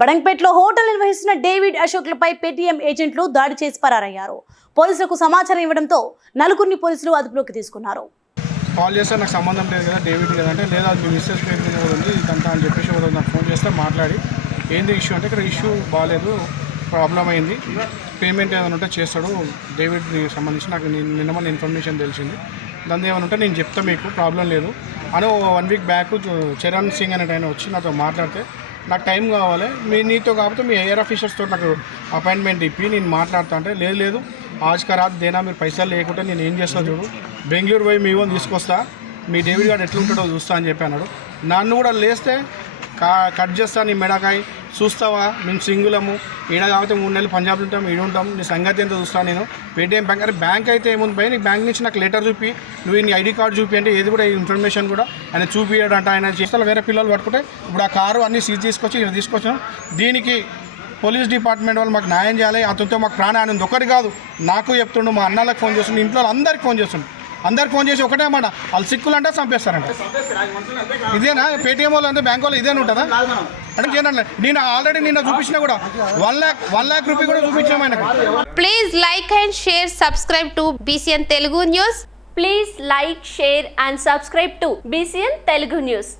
బడంగ్పేటలో hotel నిర్వహిస్తున్న David అశోక్లపై Paytm ఏజెంట్లు దాడి చేసి పరారయ్యారు. పోలీసులకు సమాచారం ఇవ్వడంతో నలుగురిని పోలీసులు అదుపులోకి తీసుకున్నారు. కాల్ చేస్తే నాకు సంబంధం లేదు కదా డేవిడ్ కదా అంటే లేదా అది మీ మిస్సెస్ పేరు మీద కూడా ఉంది ఇదంతా అని చెప్పేసి ఎవరో నాకు ఫోన్ చేస్తే మాట్లాడి ఏంది ఇష్యూ అంటే ఇక్కడ ఇష్యూ బాగాలేదు ప్రాబ్లం అయింది పేమెంట్ ఏమైనా ఉంటే చేస్తాడు డేవిడ్కి సంబంధించి నాకు నిన్న ఇన్ఫర్మేషన్ తెలిసింది. దాని ఏమైనా ఉంటే నేను చెప్తా మీకు ప్రాబ్లం లేదు. అని one week back Charan Singh అనే ఆయన వచ్చి నాతో మాట్లాడితే నాకు టైం కావాలి మీ నీతో కాకపోతే మీ ఎయిర్ ఆఫీసర్స్తో నాకు అపాయింట్మెంట్ ఇప్పి నేను మాట్లాడతా అంటే లేదు లేదు ఆజ్కా రాత్ దేనా మీరు పైసలు లేకుంటే నేను ఏం చేస్తాను చూడు బెంగళూరు పోయి మీ ఓన్ తీసుకొస్తా మీ డేవిడ్ గారు ఎట్లుంటాడో చూస్తా అని చెప్పి అన్నాడు. నన్ను కూడా లేస్తే కా కట్ చేస్తా నీ మెడకాయ. చూస్తావా? మేము సింగులము. ఈడ కాబట్టి మూడు నెలలు పంజాబ్లో ఉంటాం ఈడ ఉంటాం. నీ సంగతి ఎంత చూస్తాను నేను. పేటీఎం బ్యాంక్ అరే బ్యాంక్ అయితే ఏముంది పై నీ బ్యాంక్ నుంచి నాకు లెటర్ చూపి నువ్వు నీ ఐడి కార్డు చూపి అంటే ఏది కూడా ఇన్ఫర్మేషన్ కూడా ఆయన చూపియడంట. ఆయన చేస్తే వేరే పిల్లలు పట్టుకుంటే ఇప్పుడు ఆ కారు అన్నీ సీజ్ తీసుకొచ్చి ఇక్కడ తీసుకొచ్చాం దీనికి పోలీస్ డిపార్ట్మెంట్ వాళ్ళు మాకు న్యాయం చేయాలి. అతనితో మాకు ప్రాణాన్ని ఒకటి కాదు నాకు చెప్తుండు మా అన్నలకు ఫోన్ చేస్తుండు. ఇంట్లో అందరికి ఫోన్ చేస్తుండు. అందరు ఫోన్ చేసి ఒకటే మాట వాళ్ళు సిక్కులు అంటే చంపేస్తారంట. ఇదేనా? పేటీఎం వాళ్ళు అంటే బ్యాంక్ వాళ్ళు ఇదేనా ఉంటుందా? అంటే చేయండి నేను ఆల్రెడీ నిన్న చూపించినా కూడా. One lakh one lakh rupee కూడా చూపించాము ఆయనకు. Like and share subscribe to BCN Telugu news please like share and subscribe subscribe BCN Telugu news